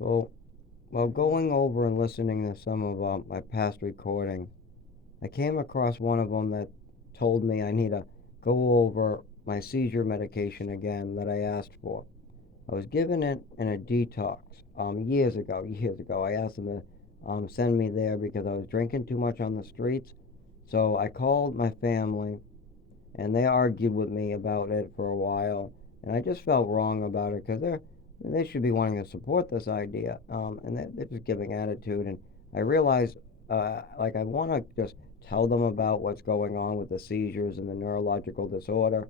So, while going over and listening to some of my past recordings, I came across one of them that told me I need to go over my seizure medication again that I asked for. I was given it in a detox years ago. Years ago, I asked them to send me there because I was drinking too much on the streets. So I called my family, and they argued with me about it for a while, and I just felt wrong about it because they should be wanting to support this idea, and they're just giving attitude, and I realized like I want to just tell them about what's going on with the seizures and the neurological disorder,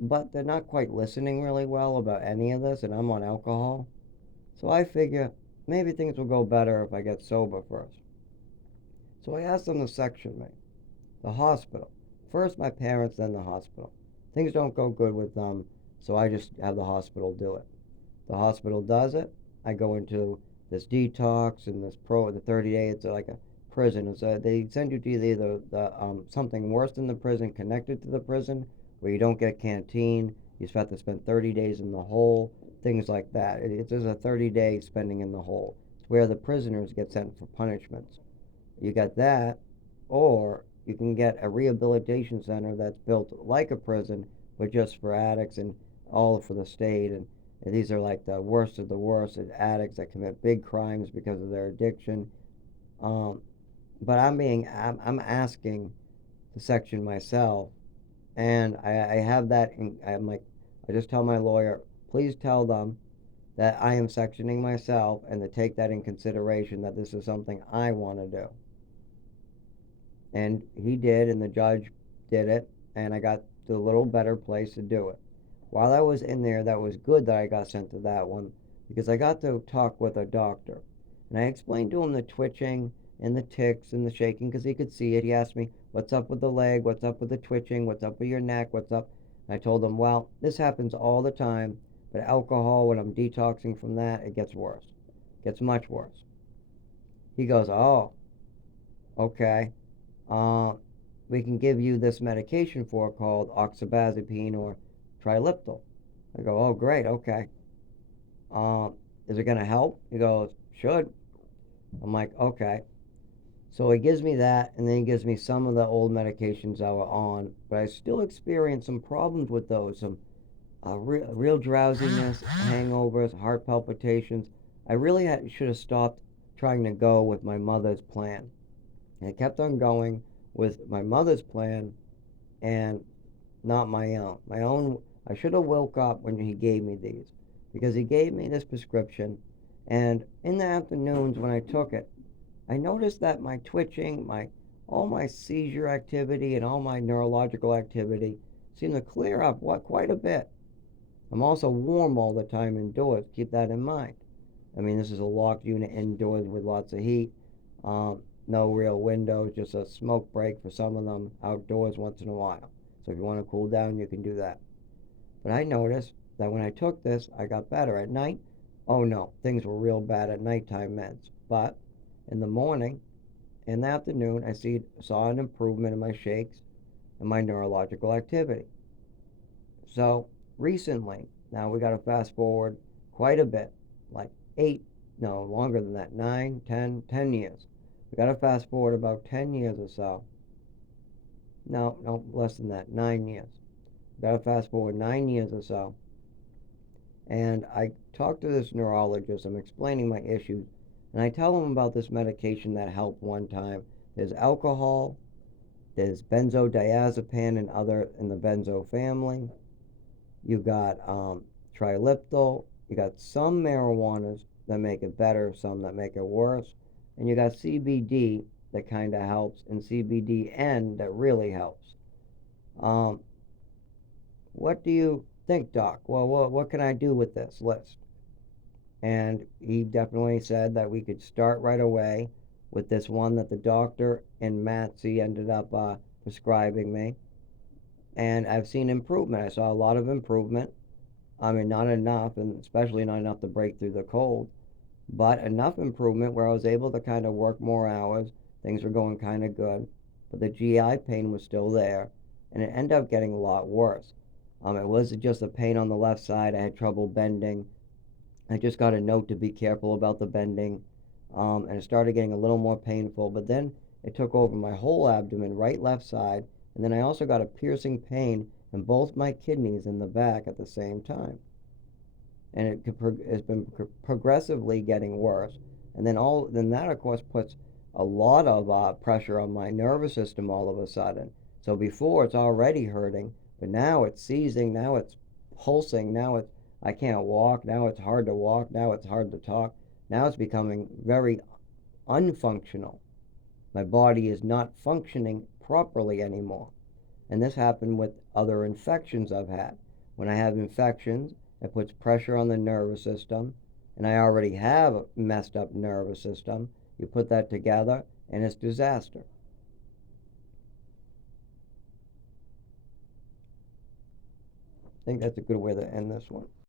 but they're not quite listening really well about any of this, and I'm on alcohol, so I figure maybe things will go better if I get sober first. So I asked them to section me. The hospital. First my parents, then the hospital. Things don't go good with them, so I just have the hospital do it. The hospital does it. I go into this detox and the 30 day. It's like a prison. They send you to either something worse than the prison, connected to the prison, where you don't get canteen. You just have to spend 30 days in the hole. Things like that. It's just a 30-day spending in the hole. It's where the prisoners get sent for punishments. You got that, or you can get a rehabilitation center that's built like a prison, but just for addicts and all for the state. And these are like the worst of the worst addicts that commit big crimes because of their addiction. Um, but I'm asking to section myself, and I have that. I'm like, I just tell my lawyer, please tell them that I am sectioning myself, and to take that in consideration that this is something I want to do. And he did, and the judge did it, and I got to a little better place to do it. While I was in there, that was good that I got sent to that one because I got to talk with a doctor, and I explained to him the twitching and the ticks and the shaking because he could see it. He asked me, what's up with the leg, what's up with the twitching, what's up with your neck, what's up. And I told him, well, this happens all the time, but alcohol, when I'm detoxing from that, it gets worse. It gets much worse. He goes, oh, okay. uh, we can give you this medication for called oxybazepine or triliptal. I go, oh, great, okay. Uh, is it going to help? He goes, should. I'm like, okay. So he gives me that, and then he gives me some of the old medications I were on, but I still experience some problems with those. Some real drowsiness, hangovers, heart palpitations. I really should have stopped trying to go with my mother's plan. And I kept on going with my mother's plan and not my own. My own, I should have woke up when he gave me these because he gave me this prescription. And in the afternoons when I took it, I noticed that my twitching, my all my seizure activity and all my neurological activity seemed to clear up quite a bit. I'm also warm all the time indoors. Keep that in mind. I mean, this is a locked unit indoors with lots of heat. No real windows, just a smoke break for some of them outdoors once in a while. So if you want to cool down, you can do that. But I noticed that when I took this, I got better. At night, oh no, things were real bad at nighttime meds. But in the morning, in the afternoon, saw an improvement in my shakes and my neurological activity. So recently, now we got to fast forward quite a bit, like eight, no, longer than that, 9, 10 years. We got to fast forward about 10 years or so. No, no, less than that, 9 years. We got to fast forward 9 years or so. And I talked to this neurologist. I'm explaining my issues. And I tell him about this medication that helped one time. There's alcohol, there's benzodiazepine and other in the benzo family. You got triliptal. You got some marijuanas that make it better, some that make it worse, and you got CBD that kind of helps, and CBDN that really helps. Um, what do you think, Doc? Well, what can I do with this list? And he definitely said that we could start right away with this one that the doctor and Matsy ended up prescribing me. And I've seen improvement. I saw a lot of improvement. I mean, not enough, and especially not enough to break through the cold, but enough improvement where I was able to kind of work more hours. Things were going kind of good, but the GI pain was still there, and it ended up getting a lot worse. It wasn't just a pain on the left side. I had trouble bending. I just got a note to be careful about the bending, and it started getting a little more painful. But then it took over my whole abdomen, right, left side, and then I also got a piercing pain in both my kidneys in the back at the same time, and has been progressively getting worse. And then that of course puts a lot of pressure on my nervous system all of a sudden. So before it's already hurting, but now it's seizing, now it's pulsing, now it's I can't walk, now it's hard to walk, now it's hard to talk, now it's becoming very unfunctional. My body is not functioning properly anymore. And this happened with other infections I've had. When I have infections, it puts pressure on the nervous system, and I already have a messed up nervous system. You put that together, and it's disaster. I think that's a good way to end this one.